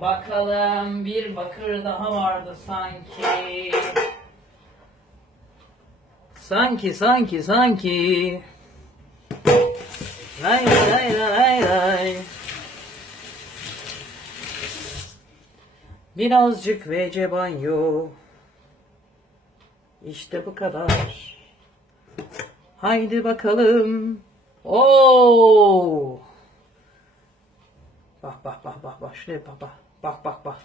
Bakalım bir bakır daha vardı sanki. Sanki sanki sanki. Lay lay lay lay. Birazcık vece banyo. İşte bu kadar. Haydi bakalım. Oo! Bak bak bak bak bak şuraya bak bak bak bak bak.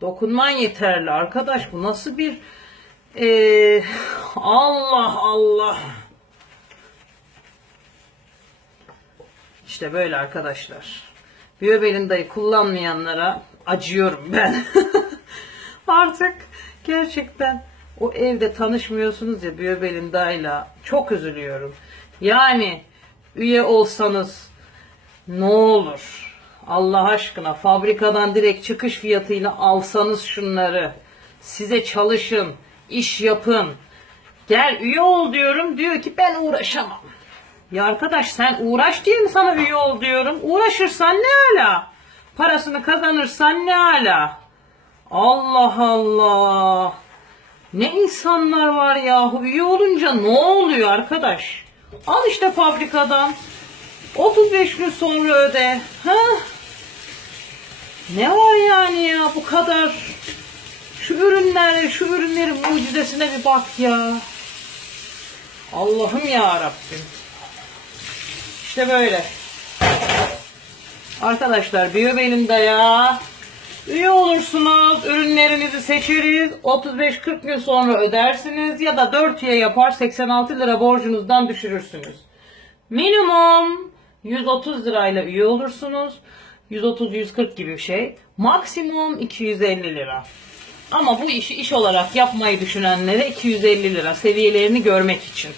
Dokunman yeterli arkadaş bu nasıl bir Ee, Allah Allah. İşte böyle arkadaşlar. Biyobelindayı kullanmayanlara acıyorum ben. Artık gerçekten o evde tanışmıyorsunuz ya Biyobelindayla çok üzülüyorum. Yani üye olsanız ne olur Allah aşkına fabrikadan direkt çıkış fiyatıyla alsanız şunları. Size çalışın, iş yapın. Gel üye ol diyorum diyor ki ben uğraşamam. Ya arkadaş sen uğraş diye mi sana üye ol diyorum. Uğraşırsan ne ala. Parasını kazanırsan ne ala. Allah Allah. Ne insanlar var yahu üye olunca ne oluyor arkadaş? Al işte fabrikadan. 35 gün sonra öde. Ha? Ne var yani ya bu kadar? Şu ürünler, şu ürünlerin mucizesine bir bak ya. Allah'ım ya Rabbim. İşte böyle. Arkadaşlar Biyobel'inde ya. Üye olursunuz, ürünlerinizi seçeriz. 35-40 gün sonra ödersiniz ya da 4 üye yapar 86 lira borcunuzdan düşürürsünüz. Minimum 130 lirayla üye olursunuz. 130-140 gibi bir şey. Maksimum 250 lira. Ama bu işi iş olarak yapmayı düşünenlere 250 lira seviyelerini görmek için.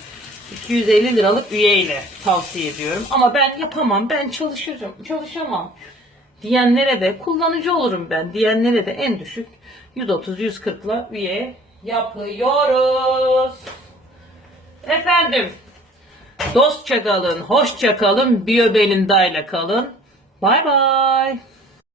250 liralık üyeyle tavsiye ediyorum. Ama ben yapamam, ben çalışırım, çalışamam diyenlere de kullanıcı olurum ben diyenlere de en düşük 130-140 ile üye yapıyoruz. Efendim dostça kalın, hoşça kalın, biyobelindayla kalın. Bay bay.